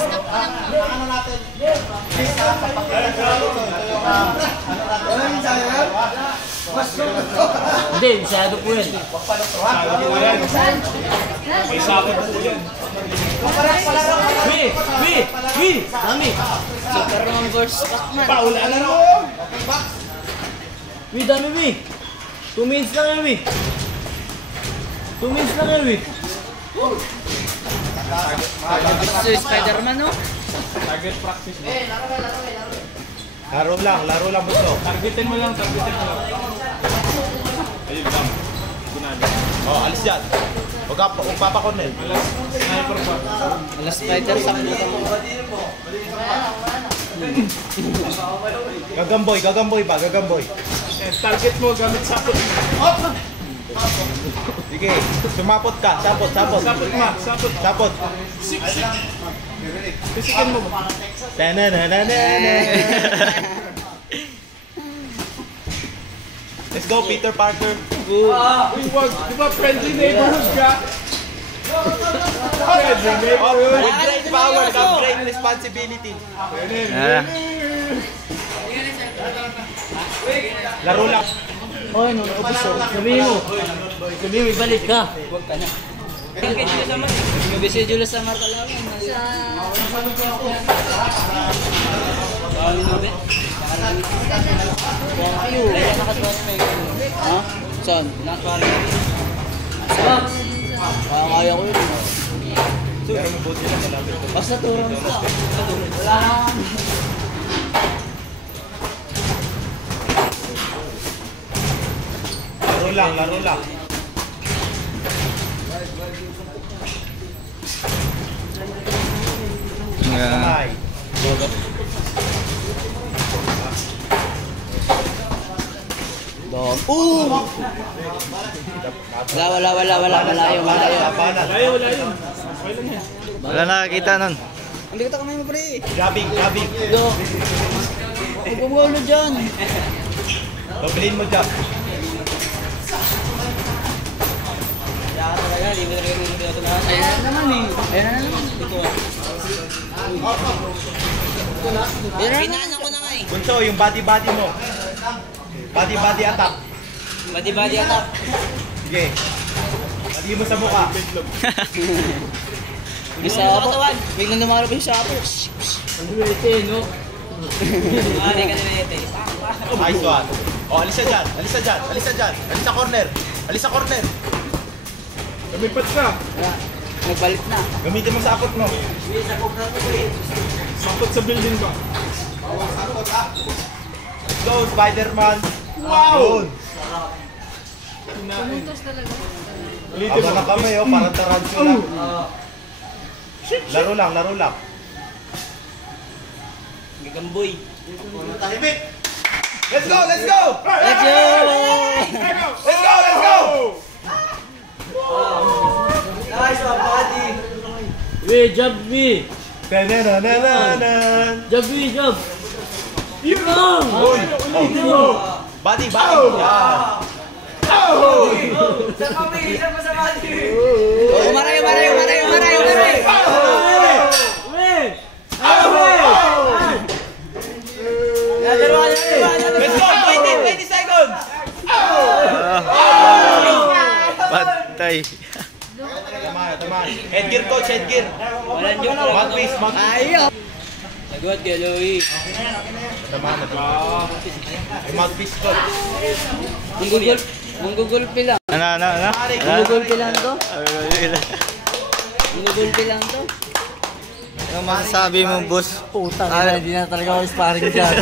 i-stop ko lang. Ano natin? Isa, papakita ko ito. Ito yung ano natin. Hindi, masyado po yan. May sakot po yan. Dami. Super numbers, Pacman. Paul, ano mo? Dami. 2 minutes lang yan, 2 minutes lang yan, Gusto Spider-Man, no? Target practice mo. Laro lang buso. Targetin mo lang. Ayun lang. Gunani. Oh, alis dyan. Huwag papakornel. Sniper pa. Alas Spider, sakto ka mo. Gagamboy ba? Target mo gamit sapot. Sige, sumapot ka. Sapot. Sapot. Sik. Pisikin mo ba? Let's go, Peter Parker. Wag, di ba friendly neighborhood ka? Friendly neighborhood. With great power comes great responsibility. Laro lang. Oh, ano, ubos oh. Sabihin mo, ibalik ka. Huwag ka na. Yung bisyo Julius sa Marcalawan. Ha? Saan? Saan? Kaya ko yun. Basta turang sa. Wala na. Laro lang. Kamay. Wala. Malayo. Layo. Okay lang yan. Wala nakakita nun. Hindi ka kamay mo, pre. Grabbing. Huwag mo ulo dyan. Doblin mo dyan. Ayan na naman. Pinaan ako na nga eh. Bunso, yung body mo. Body attack. Badi attack. Sige. Lagi mo sa mukha. Bisa ako. Biglang lumalabas yung shopper. Ano ito, no? Hindi ka nilete. Nice one. Oh, alis dyan. Alis sa corner. Lumipat ka. Nagbalik na. Gamitin mo sa akot mo. Sakot sa building ba? Let's go, Spider-Man. Wow! Pumuntos talaga. Aba na kami, parang tarantula. Laro lang. Gigamboy. Tahimik! Let's go! Let's go! Nice one, buddy. Jab. Jab. Yun! Body. Marayo. Let's go! 20 seconds! Patay. Tama. Headgear, coach. Walang joke. Mouthpiece. Ayaw. Nagawad ka, Louie. Tama. May mouthpiece, coach. Manggugulpi lang. Ano? Manggugulpi lang to. Manggugulpi lang to. Ano masasabi mo, boss? Puta, hindi na talaga ako sparring dyan.